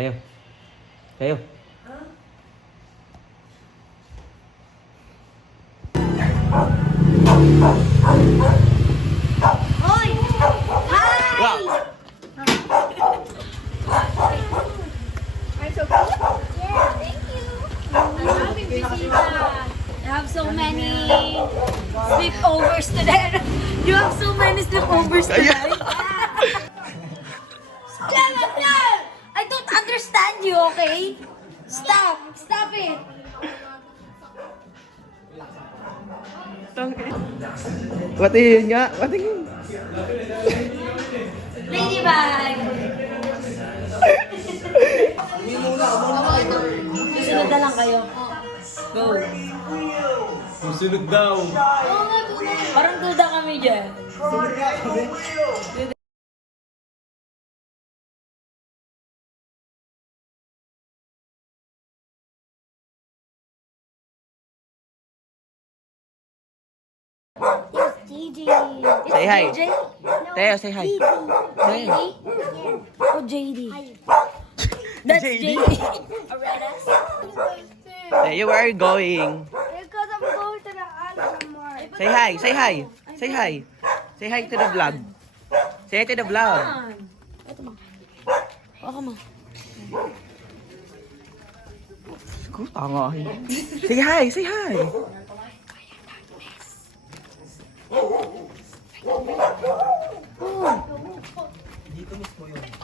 Kayo. Kayo. Hoy! Hi! Wow! I'm so cool. Yeah, thank you. Maraming bisita. I have so many sleepovers today. You have so many sleepovers today? Stop! I don't understand you, okay? Stop! Stop it! Patingin nga. Patingin. Ladybug! Susunod na lang kayo. Go. Susunod daw. Parang duda kami dyan. Gigi. Say hi. JJ? Teo, say hi. Say hi. Oh, JD. That's JD. JD. Arenas? Teo, where are you going? Because I'm going to the Altamar. Say hi. Say hi. Say hi. Say hi to the vlog. Say hi to the vlog. Ito mo. Ako mo. Ko tanga. Say hi. Say hi.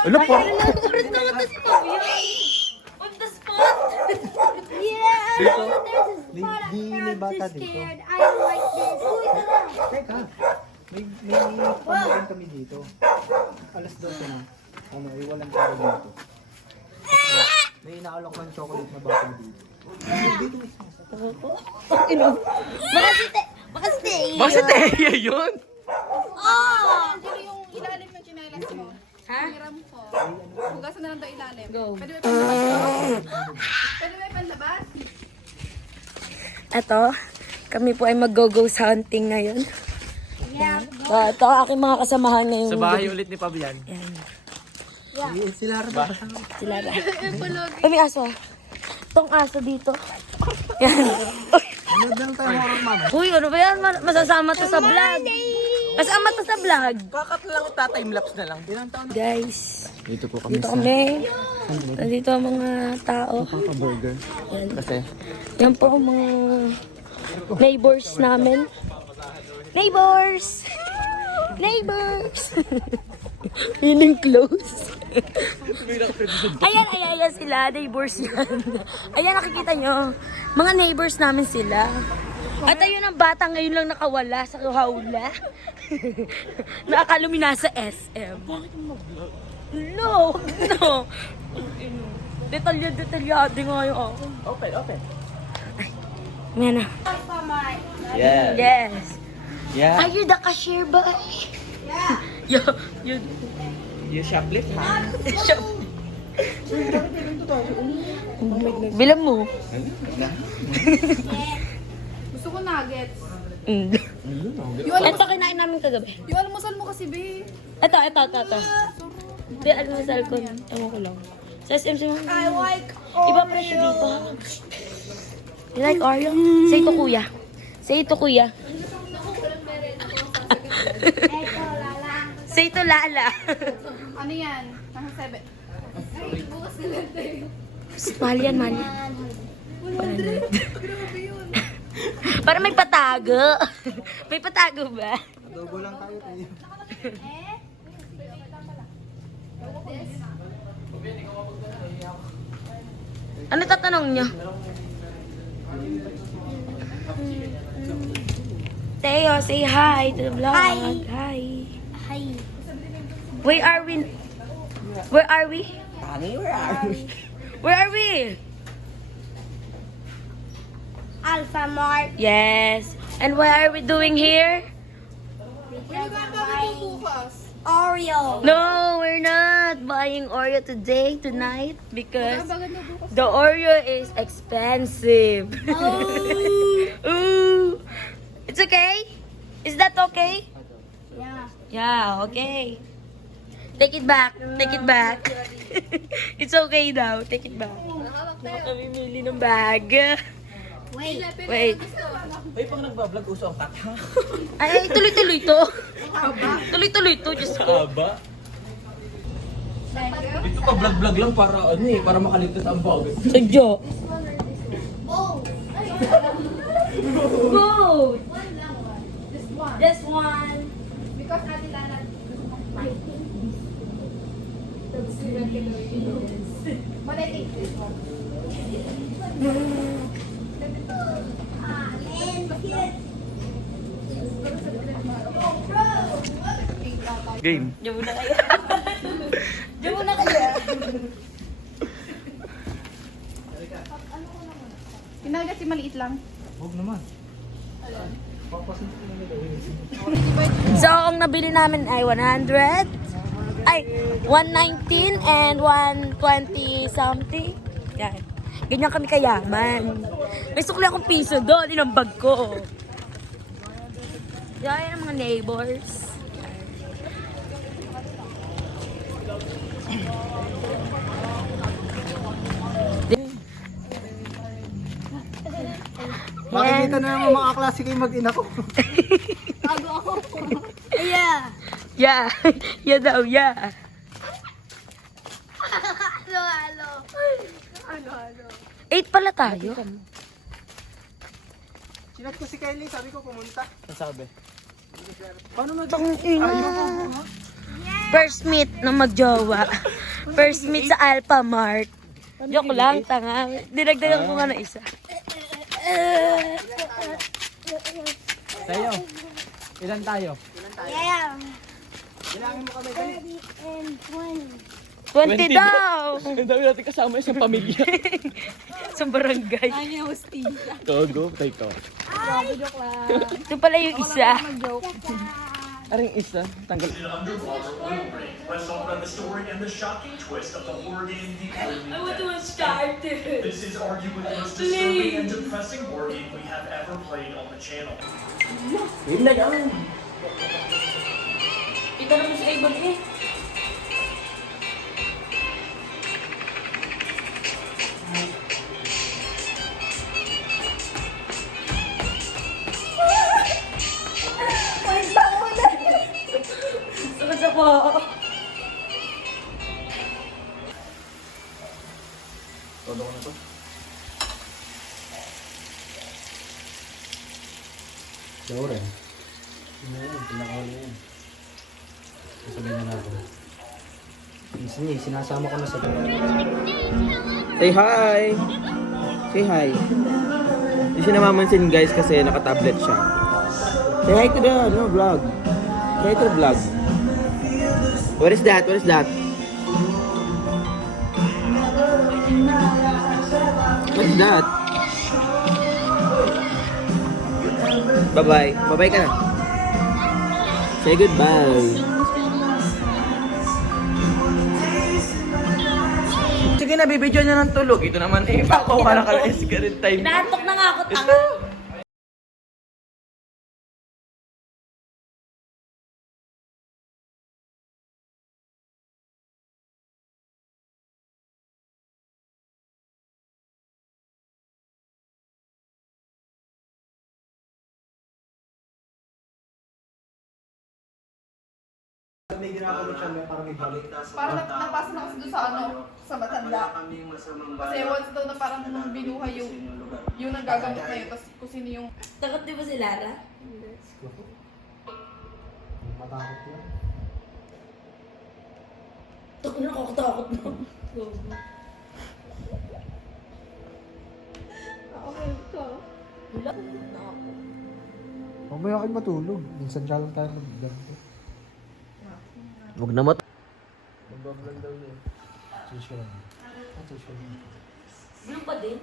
Ano po? Oras naman to si Kuya. On the spot. Yeah, Dito? there's a spot. May bata dito. Scared. I don't like this. Uy, tara. Teka, may pamarin kami dito. Alas 12 na. Ano, walang tao dito. May inaalok ng chocolate na bata dito. Dito mismo. Baka si Teo. Baka si Teo yun. Oh! Dito yung ilalim ng chinelas mo. Ha? Hiram ko. Hugasan na lang daw ilalim. Go. Pwede ba panlabas? Pwede ba panlabas? Eto, kami po ay mag-go-go sa hunting ngayon. Yeah. Ito, aking mga kasamahan ngayong Sa bahay ulit ni Pabian. Yan. Sila rin ba? Sila ba? Ay, may aso ah. Itong aso dito. Yan. Ano lang tayo horror mama? Uy, ano ba yan? Masasama to sa vlog. Kasama to sa vlog. Kakat lang ita-timelapse na lang. Guys, Dito po kami dito kami. Nandito ang mga tao. Papa Burger. Yan. Kasi Yan po ang mga neighbors namin. Neighbors! Neighbors! Feeling close. Ayan sila. Neighbors yan. Ayan, nakikita nyo. Mga neighbors namin sila. At ayun ang bata ngayon lang nakawala sa hawla. Nakakala mo nasa SM. Bakit mo mag-vlog? No! Detalyado nga yung ako. open. Yan na. Yeah. Yes. Yeah. Are you the cashier ba? Yeah. You You shoplift ha? shop. Bilang mo. Gusto ko nuggets. Ito kinain namin kagabi. Yung almusal mo kasi, be. Ito. Hindi, almasal ko. Ewan ko lang. Sa SM mo. I like Oreo. Iba presyo dito. You like Oreo? Say to kuya. Say to kuya. Say to Lala. Ano yan? Nasa 7. Ay, bukas na lang tayo. Mahal yan. 100. Grabe yun. Para may patago. May patago ba? Adobo lang tayo tayo. Ano tatanong niyo? Teo, say hi to the vlog. Hi. Where are we? Where are we? Where are we? Alpha Mart. Yes. And what are we doing here? Ano ba ang bukas? Oreo. No, we're not buying Oreo tonight, because Ang bagay na bukas. the Oreo is expensive. Ooh. It's okay? Is that okay? Yeah. Yeah, okay. Take it back. Take it back. It's okay now. Take it back. Namimili ng bag. Wait. Wait. Ay, pang nagbablog, uso ang kata. Ay, tuloy-tuloy to. Tuloy-tuloy to, Diyos ko. Haba. Ito pa vlog-vlog lang para ano eh, para makaligtas ang bagay. Sadyo. Go! Just one. Because Ate Lana, but I think this one. Game. Diyan muna kayo. Diyan muna kayo. Inagat si maliit lang. Huwag naman. Papasin ko na nila. So, ang nabili namin ay 100. Ay, 119 and 120 something. Yan. Ganyan kami kayaman. May sukli akong piso doon. Yun ang bag ko. Yan ang mga neighbors. Makikita na naman mga klase kayo mag-ina ko. Yeah. Yeah. Yeah daw, yeah. Hello. 8 pala tayo. Sinat ko si Kylie, sabi ko pumunta. Nasabi. Paano mag... First meet na magjowa. First meet sa Alpha Mart. Joke lang, tanga. Dinagdagan ko nga na isa. Tayo. Ilan tayo? Yeah. Bilangin mo kami. 30 and 20. 20 daw! Ang dami natin kasama isang pamilya. Sa barangay. Go, go, take ko. Ito pala yung isa. Aring isa, tanggal. Let's talk about the story and the shocking twist of the horror game The Old I want to start it. This is arguably the most disturbing and depressing horror game we have ever played on the channel. Yun na yan. Ito naman sa ibang eh. Sakit ako. Todo ko na to. Sure. Yan, pinakawala yan. Sasabihin na natin. Minsan eh, sinasama ko na sa... Say hi! Say hi. Hindi siya namamansin guys kasi naka-tablet siya. Say hi to the vlog. Say hi to the vlog. What is that? What is that? What's that? Bye-bye. Bye-bye ka na. Say goodbye. Sige na, bibidyo niya ng tulog. Ito naman eh. Pako ka na ka-escarit time. Inaantok na nga ako, tanga. May ginagawa siya, may parang may balik. Parang napasa na kasi doon sa sa matanda. Kasi once daw na parang binuhay yung nagagamot na yun, tapos kung sino yung... Takot di ba si Lara? Matakot yan. Takot na nakakatakot na. Wala na ako. Mamaya kayo matulog. Minsan siya lang tayo mag-vlog. Huwag na mat. Mag-vlog daw niya. Susunod. Susunod. Blue pa din?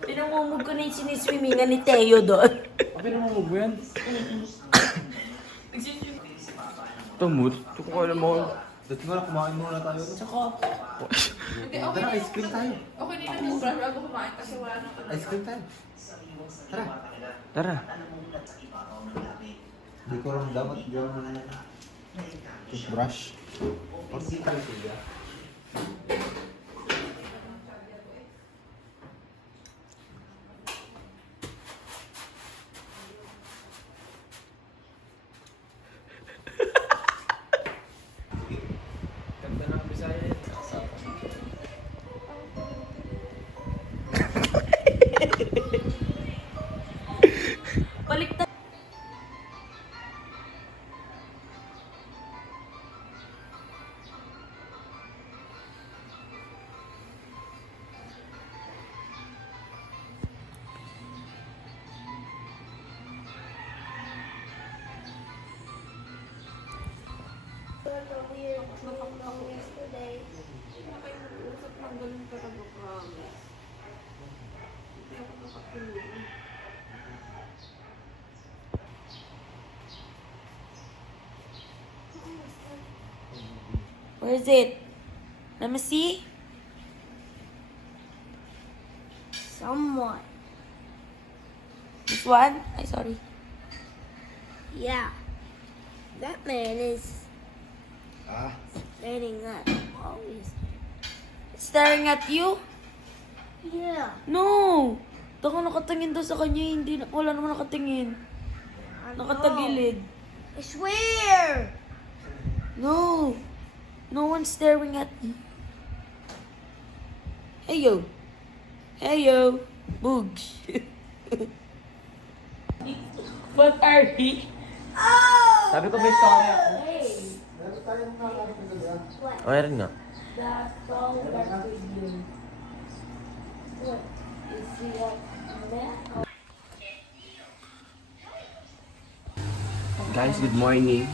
Pinamumog ko na yung siniswimmingan ni Teo doon. Abi naman mo yan? Tumut. Ito ko alam mo. Dati nga, kumain muna tayo. Saka, Hindi, Tara, ice cream tayo. Okay din ang mura bago kumain kasi wala nang Ice cream tayo. Tara. Tara. Hindi ko rin dapat gawin toothbrush. Pag di tayo siya. Ganda ng Bisaya yan. Baliktad. Yesterday. usap ng ganun talaga, promise. Hindi ako nakatulog. Where is it? Let me see. Someone. This one? Ay, sorry. Yeah. That man is Ah, standing up. Always. Staring at you? Yeah. No! Taka nakatingin daw sa kanya, hindi na, wala naman nakatingin. I know. Nakatagilid. I swear. No! No one's staring at me. Hey yo! Hey yo! Boogs! What are he? Oh! Sabi ko may story ako. O, meron nga. That's all that we do. What? You see what? Guys, good morning.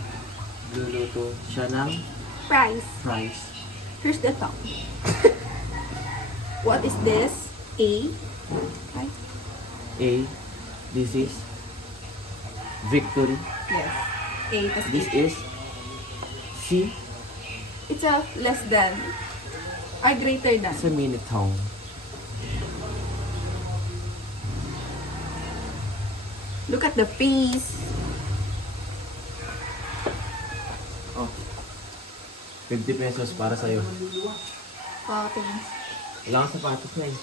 Luluto siya ng Price. fries. Here's the top. What is this? A. A. This is victory. Yes. A. Tas This is C. It's a less than. A greater than. It's a minitone. Look at the face. Oh. 50 pesos para sa'yo. Thanks. Wala kang sapatos na eh.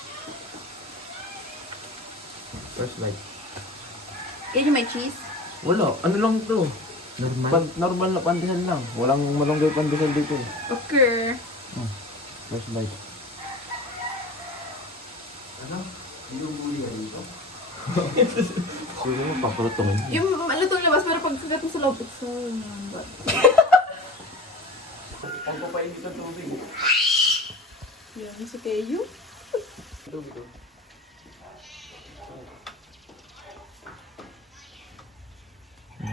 First bite. Can you my cheese? Wala. Ano lang to? Normal? Normal na pandesal lang. Walang malunggay pandesal dito eh. Okay. First bite. Ano? Hindi mo papalutungin. Yung malutong labas pero pag kagat mo sa loob, it's so Pagpapainit ng tubig. Yan, si Kayo. Tubig to.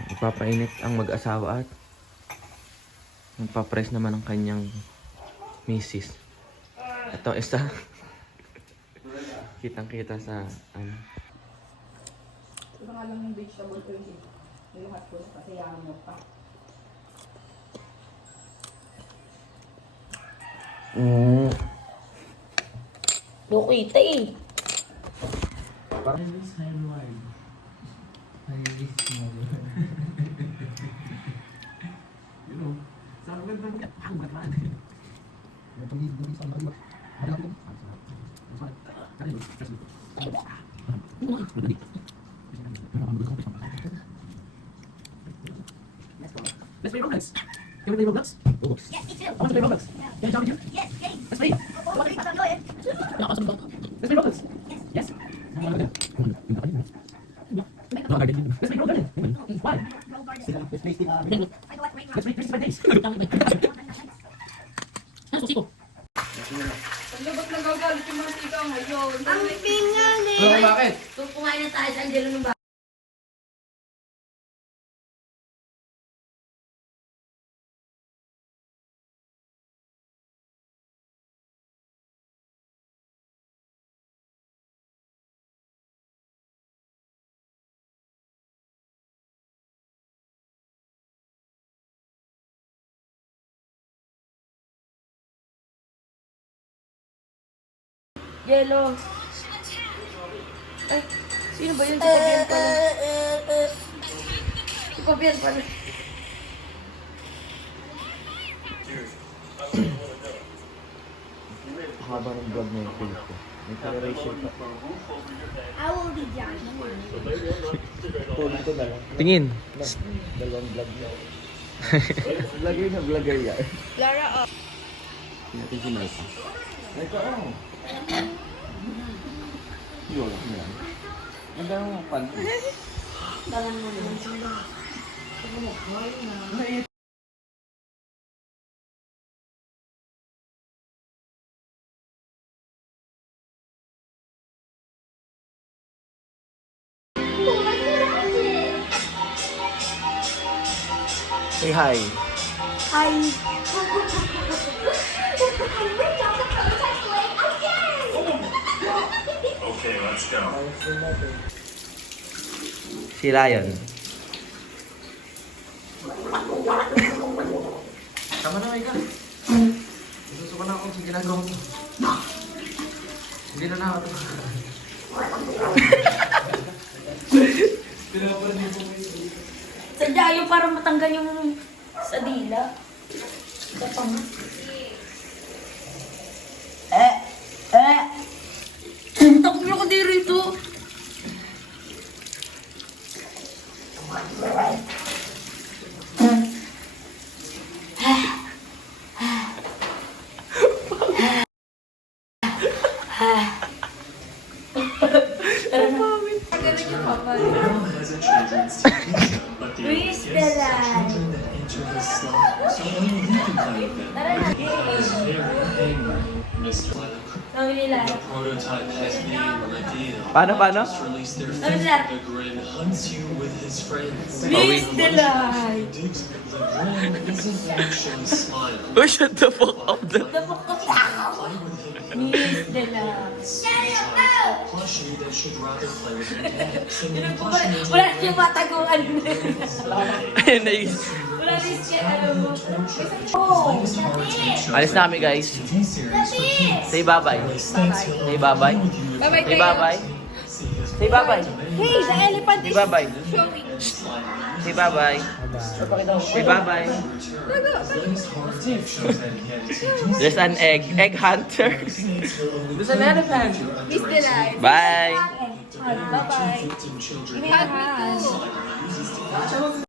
Ipapainit ang mag-asawa at magpapress naman ang kanyang misis. Ito isa. Kitang-kita sa ano. Ito nga lang yung vegetable ko yung niluhat ko kasi yaman mo pa. Lukita eh. Let's play Roblox. Can we play Roblox? Roblox. Yes, me too. I want to play Roblox. Can I join with you? Yes, game. Let's play. Go ahead. Yeah, awesome. Let's play Roblox. Yes. Come on. Let's play Roblox. Why? Let's play I go like Let's play 35 days. Ano susi ko? Paglabas na gagalit yung mga tika ngayon. Ang pingan eh. Ano, bakit? So, kumain na tayo sa Angelo ng Yellow. Ay, sino ba yun? Si Fabian pala. Si Fabian pala. Haba ng vlog na yung face ko. May coloration pa. I will be done. Tuloy ko na lang. Tingin. Dalawang vlog na. Vlogger na vlogger yan. Lara, Natin si Marta. Ay, ka, oh. Yola ko yan. Ang dami mo pan. Dalan mo naman sila. Say hi. Hi. Okay, let's go. Si Lion. Tama na, Mika. Susuko na ako sa ginagawa mo. Hindi na ako. Sadya yung para matanggal yung sa dila. Sa pang... Takbo ko din rito. ganun yung papa. As a children's TV show, but the Luis guests Bella. are children that enter the slum, so only he can play with them. Is very angry, Mr. Lion. Sabi nila. The prototype has been revealed. Paano? Just released their Ano film. sila? The Grin hunts you with his friends. Luis The Bella. digs the Grin isn't actually smile. Oh, shut the fuck up. Tapos ko siya. Play with him. Luis Bella. Plushie that should rather play with your dad. Singing plushie Wala siyang mataguan. Ayun na yun. Wala rin siya, alam mo. Alis na kami, guys. Say bye-bye. Say bye-bye. Bye-bye Say bye-bye. Say bye-bye. Hey, the elephant Say is bye-bye. showing. Say bye-bye. Say bye-bye. There's an egg. Egg hunter. There's an elephant. Miss Delight. Bye. Bye-bye. Hug me too.